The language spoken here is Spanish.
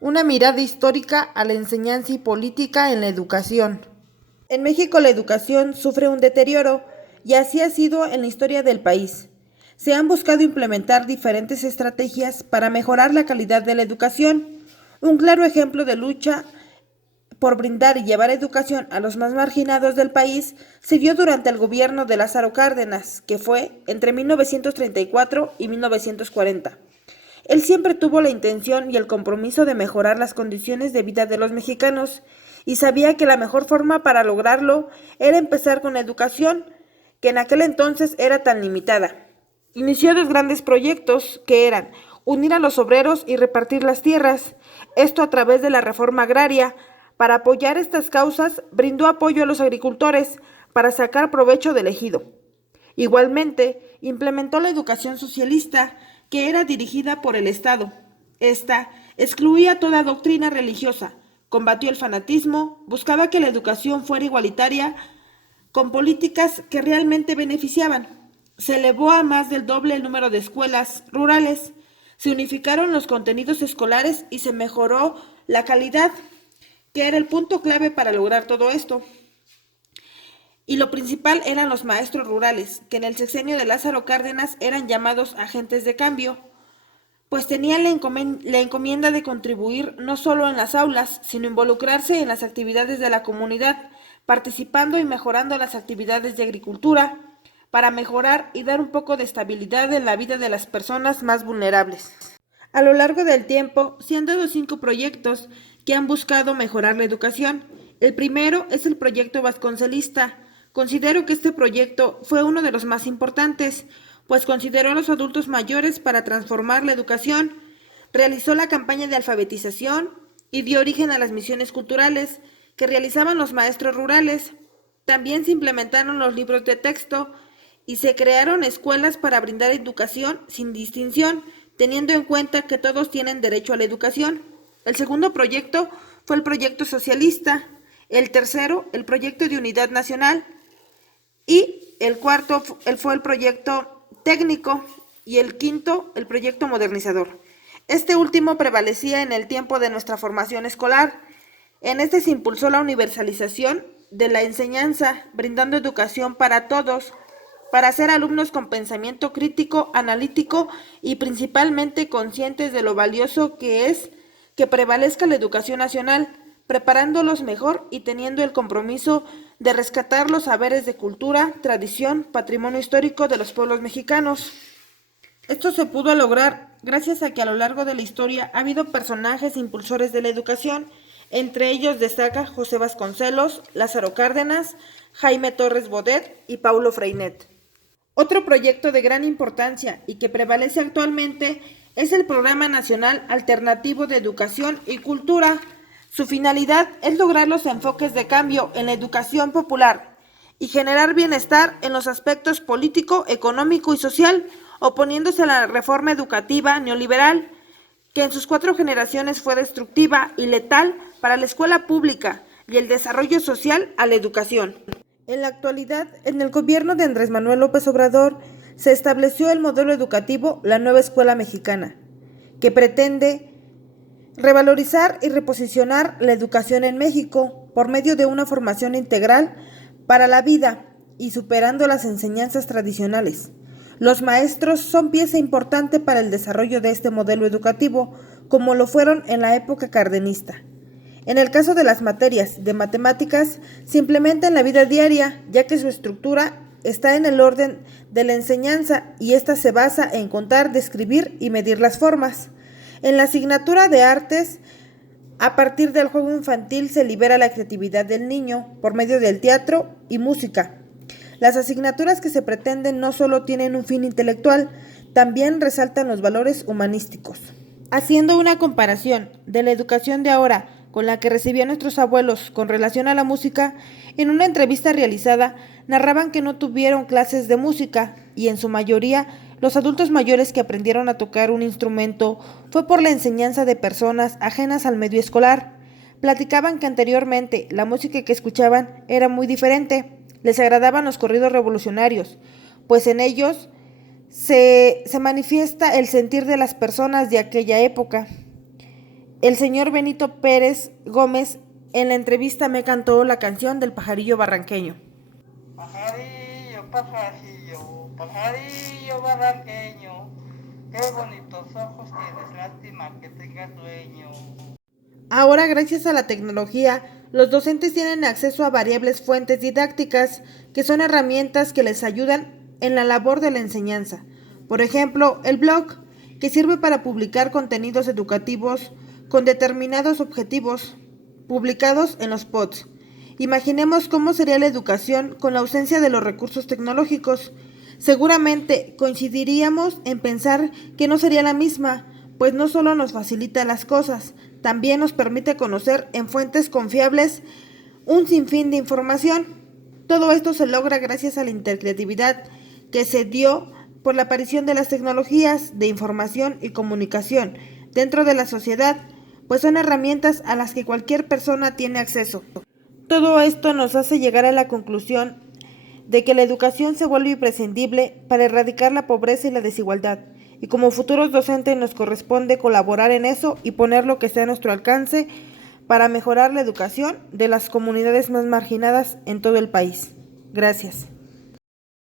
Una mirada histórica a la enseñanza y política en la educación. En México la educación sufre un deterioro y así ha sido en la historia del país. Se han buscado implementar diferentes estrategias para mejorar la calidad de la educación. Un claro ejemplo de lucha por brindar y llevar educación a los más marginados del país se dio durante el gobierno de Lázaro Cárdenas, que fue entre 1934 y 1940. Él siempre tuvo la intención y el compromiso de mejorar las condiciones de vida de los mexicanos y sabía que la mejor forma para lograrlo era empezar con la educación, que en aquel entonces era tan limitada. Inició dos grandes proyectos que eran unir a los obreros y repartir las tierras, esto a través de la reforma agraria. Para apoyar estas causas, brindó apoyo a los agricultores para sacar provecho del ejido. Igualmente, implementó la educación socialista, que era dirigida por el Estado. Esta excluía toda doctrina religiosa, combatió el fanatismo, buscaba que la educación fuera igualitaria, con políticas que realmente beneficiaban. Se elevó a más del doble el número de escuelas rurales, se unificaron los contenidos escolares y se mejoró la calidad, que era el punto clave para lograr todo esto. Y lo principal eran los maestros rurales, que en el sexenio de Lázaro Cárdenas eran llamados agentes de cambio, pues tenían la encomienda de contribuir no solo en las aulas, sino involucrarse en las actividades de la comunidad, participando y mejorando las actividades de agricultura, para mejorar y dar un poco de estabilidad en la vida de las personas más vulnerables. A lo largo del tiempo se han dado 5 proyectos que han buscado mejorar la educación. El primero es el proyecto vasconcelista. Considero que este proyecto fue uno de los más importantes, pues consideró a los adultos mayores para transformar la educación, realizó la campaña de alfabetización y dio origen a las misiones culturales que realizaban los maestros rurales. También se implementaron los libros de texto y se crearon escuelas para brindar educación sin distinción, teniendo en cuenta que todos tienen derecho a la educación. El segundo proyecto fue el proyecto socialista, el tercero, el proyecto de unidad nacional, y el cuarto fue el proyecto técnico y el quinto, el proyecto modernizador. Este último prevalecía en el tiempo de nuestra formación escolar. En este se impulsó la universalización de la enseñanza, brindando educación para todos, para ser alumnos con pensamiento crítico, analítico y principalmente conscientes de lo valioso que es que prevalezca la educación nacional, preparándolos mejor y teniendo el compromiso de rescatar los saberes de cultura, tradición, patrimonio histórico de los pueblos mexicanos. Esto se pudo lograr gracias a que a lo largo de la historia ha habido personajes impulsores de la educación, entre ellos destaca José Vasconcelos, Lázaro Cárdenas, Jaime Torres Bodet y Paulo Freinet. Otro proyecto de gran importancia y que prevalece actualmente es el Programa Nacional Alternativo de Educación y Cultura. Su finalidad es lograr los enfoques de cambio en la educación popular y generar bienestar en los aspectos político, económico y social, oponiéndose a la reforma educativa neoliberal, que en sus 4 generaciones fue destructiva y letal para la escuela pública y el desarrollo social a la educación. En la actualidad, en el gobierno de Andrés Manuel López Obrador, se estableció el modelo educativo La Nueva Escuela Mexicana, que pretende revalorizar y reposicionar la educación en México por medio de una formación integral para la vida y superando las enseñanzas tradicionales. Los maestros son pieza importante para el desarrollo de este modelo educativo, como lo fueron en la época cardenista. En el caso de las materias de matemáticas, se implementa en la vida diaria, ya que su estructura está en el orden de la enseñanza y ésta se basa en contar, describir y medir las formas. En la asignatura de artes, a partir del juego infantil se libera la creatividad del niño por medio del teatro y música. Las asignaturas que se pretenden no solo tienen un fin intelectual, también resaltan los valores humanísticos. Haciendo una comparación de la educación de ahora con la que recibían nuestros abuelos con relación a la música, en una entrevista realizada narraban que no tuvieron clases de música y en su mayoría los adultos mayores que aprendieron a tocar un instrumento fue por la enseñanza de personas ajenas al medio escolar. Platicaban que anteriormente la música que escuchaban era muy diferente, les agradaban los corridos revolucionarios, pues en ellos se manifiesta el sentir de las personas de aquella época. El señor Benito Pérez Gómez en la entrevista me cantó la canción del pajarillo barranqueño. Pajarillo, pajarillo, pajarillo barranqueño, qué bonitos ojos tienes, lástima que tengas dueño. Ahora, gracias a la tecnología, los docentes tienen acceso a variables fuentes didácticas que son herramientas que les ayudan en la labor de la enseñanza. Por ejemplo, el blog, que sirve para publicar contenidos educativos con determinados objetivos publicados en los pods. Imaginemos cómo sería la educación con la ausencia de los recursos tecnológicos. Seguramente coincidiríamos en pensar que no sería la misma, pues no solo nos facilita las cosas, también nos permite conocer en fuentes confiables un sinfín de información. Todo esto se logra gracias a la intercreatividad que se dio por la aparición de las tecnologías de información y comunicación dentro de la sociedad, pues son herramientas a las que cualquier persona tiene acceso. Todo esto nos hace llegar a la conclusión de que la educación se vuelve imprescindible para erradicar la pobreza y la desigualdad, y como futuros docentes nos corresponde colaborar en eso y poner lo que esté a nuestro alcance para mejorar la educación de las comunidades más marginadas en todo el país. Gracias.